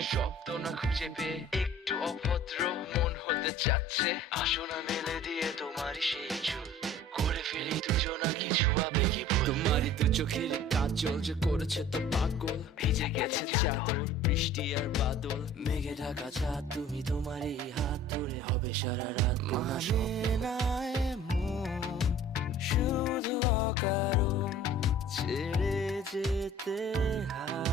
মনে শব্দ না খুঁজে পেয়ে একটু অভদ্র মন হতে চাচ্ছে। আসো না মেলে দিয়ে তোমারই সেই চুল, করে ফেলি দুজনা কিছু আবেগী ভুল। তোমারই দু চোখের কাজল যে করেছে তো পাগল, ভিজে গেছে চাদর বৃষ্টি আর বাদল, মেঘে ঢাকা চাঁদ তুমি তোমারই হাত ধরে হবে সারা রাত। মানে না এমন শুধু অকারণ ছেড়ে যেতে হয়।